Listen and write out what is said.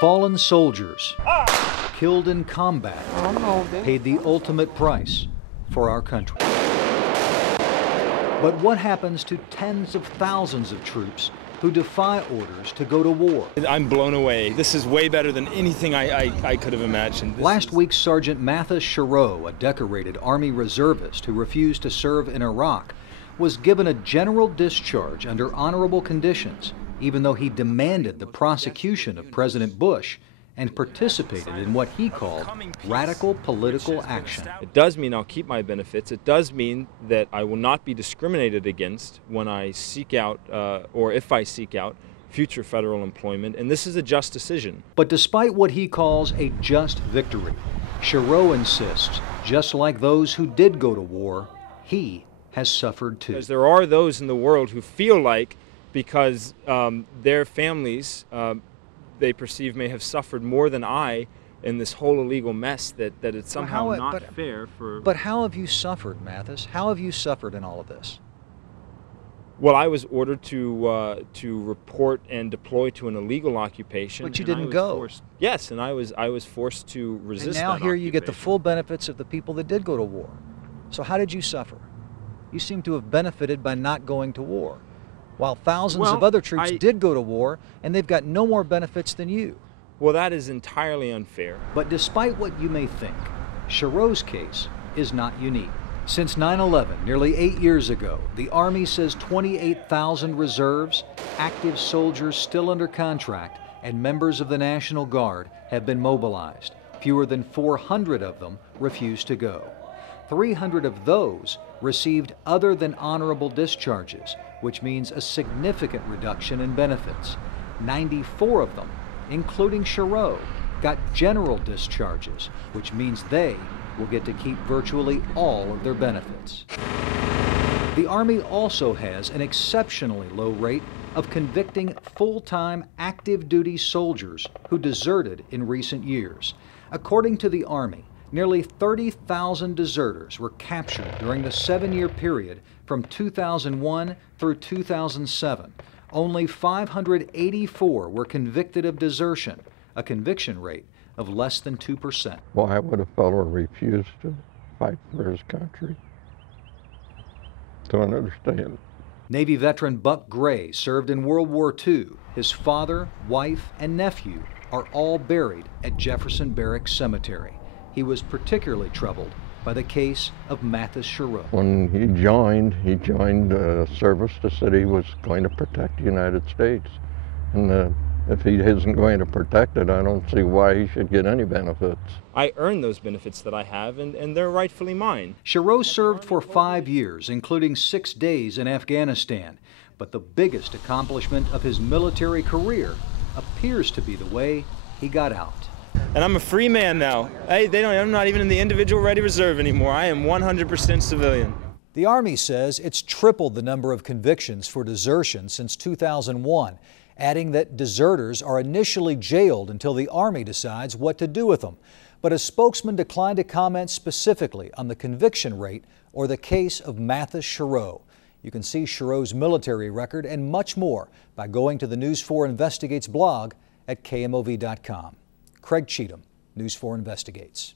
Fallen soldiers killed in combat paid the ultimate price for our country. But what happens to tens of thousands of troops who defy orders to go to war? I'm blown away. This is way better than anything I could have imagined. Last week, Sergeant Matthis Chiroux, a decorated Army reservist who refused to serve in Iraq, was given a general discharge under honorable conditions, even though he demanded the prosecution of President Bush and participated in what he called radical political action. It does mean I'll keep my benefits. It does mean that I will not be discriminated against when I seek out, or if I seek out, future federal employment, and this is a just decision. But despite what he calls a just victory, Chiroux insists, just like those who did go to war, he has suffered too. Because there are those in the world who feel like, because their families they perceive may have suffered more than I in this whole illegal mess, that it's somehow not fair for... But how have you suffered, Matthis? How have you suffered in all of this? Well, I was ordered to report and deploy to an illegal occupation. But you didn't go. Yes, and I was forced to resist that. And now here you get the full benefits of the people that did go to war. So how did you suffer? You seem to have benefited by not going to war, while thousands of other troops did go to war, and they've got no more benefits than you. Well, that is entirely unfair. But despite what you may think, Chiroux's case is not unique. Since 9/11, nearly 8 years ago, the Army says 28,000 reserves, active soldiers still under contract, and members of the National Guard have been mobilized. Fewer than 400 of them refused to go. 300 of those received other than honorable discharges, which means a significant reduction in benefits. 94 of them, including Chiroux, got general discharges, which means they will get to keep virtually all of their benefits. The Army also has an exceptionally low rate of convicting full-time active duty soldiers who deserted in recent years. According to the Army, nearly 30,000 deserters were captured during the 7-year period from 2001 through 2007. Only 584 were convicted of desertion, a conviction rate of less than 2%. Why would a fellow refuse to fight for his country? Don't understand. Navy veteran Buck Gray served in World War II. His father, wife, and nephew are all buried at Jefferson Barracks Cemetery. He was particularly troubled by the case of Matthis Chiroux. When he joined a service that said he was going to protect the United States. And if he isn't going to protect it, I don't see why he should get any benefits. I earned those benefits that I have, and they're rightfully mine. Chiroux served for 5 years, including 6 days in Afghanistan. But the biggest accomplishment of his military career appears to be the way he got out. And I'm a free man now. Hey, I'm not even in the individual ready reserve anymore. I am 100% civilian. The Army says it's tripled the number of convictions for desertion since 2001, adding that deserters are initially jailed until the Army decides what to do with them. But a spokesman declined to comment specifically on the conviction rate or the case of Matthis Chiroux. You can see Chiroux's military record and much more by going to the News 4 Investigates blog at KMOV.com. Craig Cheatham, News 4 Investigates.